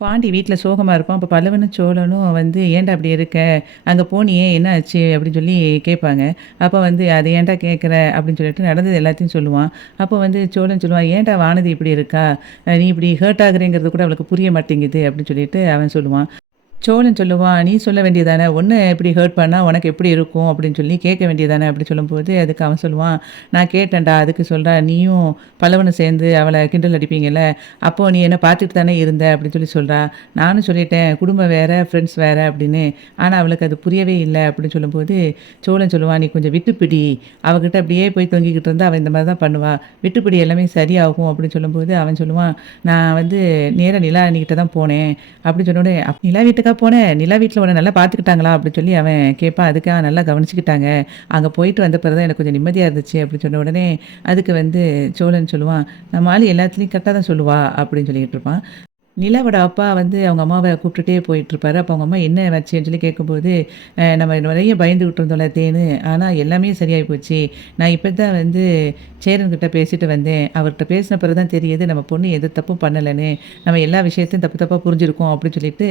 பாண்டி வீட்ல சோகமா இருப்பான். அப்ப பல்லவனும், சோழனும் வந்து "ஏன்டா இப்படி இருக்க? அங்க போனியே என்ன ஆச்சு?" அப்படின்னு சொல்லி கேட்பாங்க. அப்ப வந்து "அத ஏன்டா கேட்குற?" அப்படின்னு சொல்லிட்டு நடந்தது எல்லாத்தையும் சொல்லுவான். அப்போ வந்து சோழன் சொல்லுவான், "ஏன்டா வானதி இப்படி இருக்கா? நீ இப்படி ஹர்ட் ஆகுறேங்கிறது கூட அவளுக்கு புரிய மாட்டேங்குது." அப்படின்னு சொல்லிட்டு அவன் சொல்லுவான். சோழன் சொல்லுவான், "நீ சொல்ல வேண்டியது தானே, உன்ன இப்படி ஹர்ட் பண்ணா உனக்கு எப்படி இருக்கும்?" அப்படின்னு சொல்லி கேட்க வேண்டியது தானே அப்படி சொல்லும்போது, அதுக்கு அவன் சொல்லுவான், "நான் கேட்டேன்டா." அதுக்கு சொல்றான், "நீயும் பல்லவனும் சேர்ந்து அவள கிண்டல் அடிப்பீங்கல்ல, அப்போ நீ என்ன பார்த்துட்டு தானே இருந்த." அப்படின்னு சொல்லி சொல்றா. நானும் சொல்லிட்டேன், "குடும்பம் வேற, ஃப்ரெண்ட்ஸ் வேற." அப்படின்னு. ஆனா அவளுக்கு அது புரியவே இல்ல அப்படின்னு சொல்லும்போது, சோழன் சொல்லுவான், "நீ கொஞ்சம் விட்டுப்பிடி. அவகிட்ட அப்படியே போய் தொங்கிக்கிட்டு இருந்தா அவ இந்த மாரி தான் பண்ணுவா. விட்டுப்பிடி எல்லாமே சரியாகும்." அப்படின்னு சொல்லும்போது, அவன் சொல்லுவான், "நான் வந்து நேரா நிலா அண்ணிகிட்ட தான் போனேன்." அப்படின்னு சொன்னோனே, நிலா வீட்டுக்கா போன? நிலா வீட்ல உன்ன நல்லா பார்த்துக்கிட்டாங்களா?" அப்படின்னு சொல்லி அவன் கேட்பான். அதுக்கு நல்லா கவனிச்சுக்கிட்டாங்க. அங்க போயிட்டு வந்த பிறகு தான் எனக்கு கொஞ்சம் நிம்மதியா இருந்துச்சு." அப்படின்னு சொன்ன உடனே, அதுக்கு வந்து சோழன் சொல்லுவான், "நம்ம ஆளு எல்லாத்துலயும் கரெக்ட்டா தான் சொல்லுவா." அப்படின்னு சொல்லிட்டு இருப்பான். நிலாவோட அப்பா வந்து அவங்க அம்மாவ கூப்பிட்டுட்டே போயிட்டுருப்பாரு. அப்போ அவங்க அம்மா என்ன ஆச்சுன்னு சொல்லி கேட்கும்போது, நம்ம நெறைய பயந்துகிட்டு இருந்தோம்ல தேனு, ஆனா எல்லாமே சரியாயி போச்சு. நான் இப்ப தான் வந்து சேரன்கிட்ட பேசிட்டு வந்தேன். அவர்ட்ட பேசின பிறகு தான் தெரியுது நம்ம பொண்ணு எந்த தப்பும் பண்ணலன்னு. நம்ம எல்லா விஷயத்தையும் தப்பு தப்பா புரிஞ்சிருக்கோம்." அப்படின்னு சொல்லிட்டு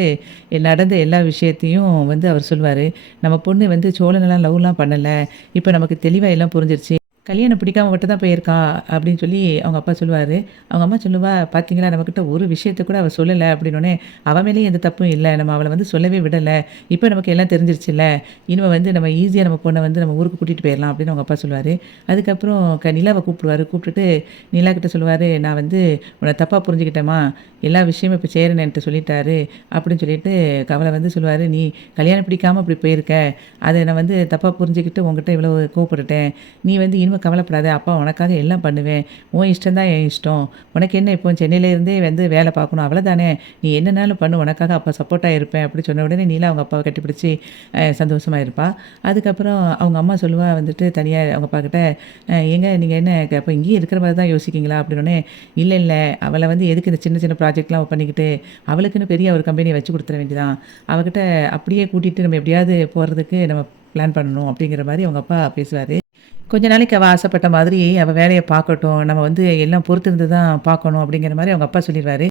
நடந்த எல்லா விஷயத்தையும் வந்து அவர் சொல்லுவாரு. "நம்ம பொண்ணு வந்து சோழனலாம் லவ்லாம் பண்ணல. இப்ப நமக்கு தெளிவா எல்லாம் புரிஞ்சிருச்சு. கல்யாணம் பிடிக்காம மட்டும் தான் போயிருக்கா." அப்படின்னு சொல்லி அவங்க அப்பா சொல்லுவாரு. அவங்க அம்மா சொல்லுவா, "பாத்தீங்களா நம்மகிட்ட ஒரு விஷயத்த கூட அவ சொல்லல." அப்படின்னோனே, "அவ மேலேயும் எந்த தப்பும் இல்ல. நம்ம அவள வந்து சொல்லவே விடல. இப்ப நமக்கு எல்லாம் தெரிஞ்சிருச்சுல்ல. இனிமே வந்து நம்ம ஈஸியா நம்ம பொண்ண வந்து நம்ம ஊருக்கு கூட்டிட்டு போயிரலாம்." அப்படின்னு அவங்க அப்பா சொல்லுவாரு. அதுக்கப்புறம் நிலாவ கூப்பிடுவாரு. கூப்பிட்டுட்டு நிலா கிட்ட சொல்லுவாரு, "நான் வந்து உன்ன தப்பா புரிஞ்சுக்கிட்டேன்ம்மா. எல்லா விஷயமும் இப்ப சேரன் என்ட்ட சொல்லிட்டாரு." அப்படின்னு சொல்லிட்டு அவள வந்து சொல்லுவாரு, "நீ கல்யாணம் பிடிக்காம அப்படி போயிருக்க. அத நான் வந்து தப்பா புரிஞ்சுக்கிட்டு உன்கிட்ட இவ்வளவு கோவப்பட்டுட்டேன். நீ வந்து இனிமே கவலைப்படாத. அப்பா உனக்காக எல்லாம் பண்ணுவேன். உன் இஷ்டம் தான் என் இஷ்டம். உனக்கு என்ன இப்போ சென்னையில இருந்தே வந்து வேலை பார்க்கணும் அவ்வளோதானே! நீ என்னனாலும் பண்ணு. உனக்காக அப்பா சப்போர்ட்டா இருப்பேன்." அப்படி சொன்ன உடனே நீலா அவங்க அப்பாவ கட்டிப்பிடிச்சு சந்தோஷமா இருப்பா. அதுக்கப்புறம் அவங்க அம்மா சொல்லுவா வந்துட்டு தனியா அவங்க அப்பாகிட்ட, "ஏங்க நீங்க என்ன அப்ப இங்கேயே இருக்கிற மாரி தான் யோசிக்கிறீங்களா?" அப்படின்னோனே, "இல்ல, இல்ல. அவள வந்து எதுக்கு இந்த சின்ன சின்ன ப்ராஜெக்ட்லாம் பண்ணிக்கிட்டு, அவளுக்குன்னு பெரிய ஒரு கம்பெனிய வச்சு குடுத்துற வேண்டியதான். அவகிட்ட அப்படியே கூட்டிட்டு நம்ம எப்படியாவது போறதுக்கு நம்ம பிளான் பண்ணணும்." அப்படிங்கிற மாரி அவங்க அப்பா பேசுவாரு. கொஞ்ச நாளைக்கு அவ ஆசைப்பட்ட மாதிரி அவ வேலைய பார்க்கட்டும். நம்ம வந்து எல்லாம் பொறுத்திருந்து தான் பார்க்கணும் அப்படிங்கிற மாரி அவங்க அப்பா சொல்லிருவாரு.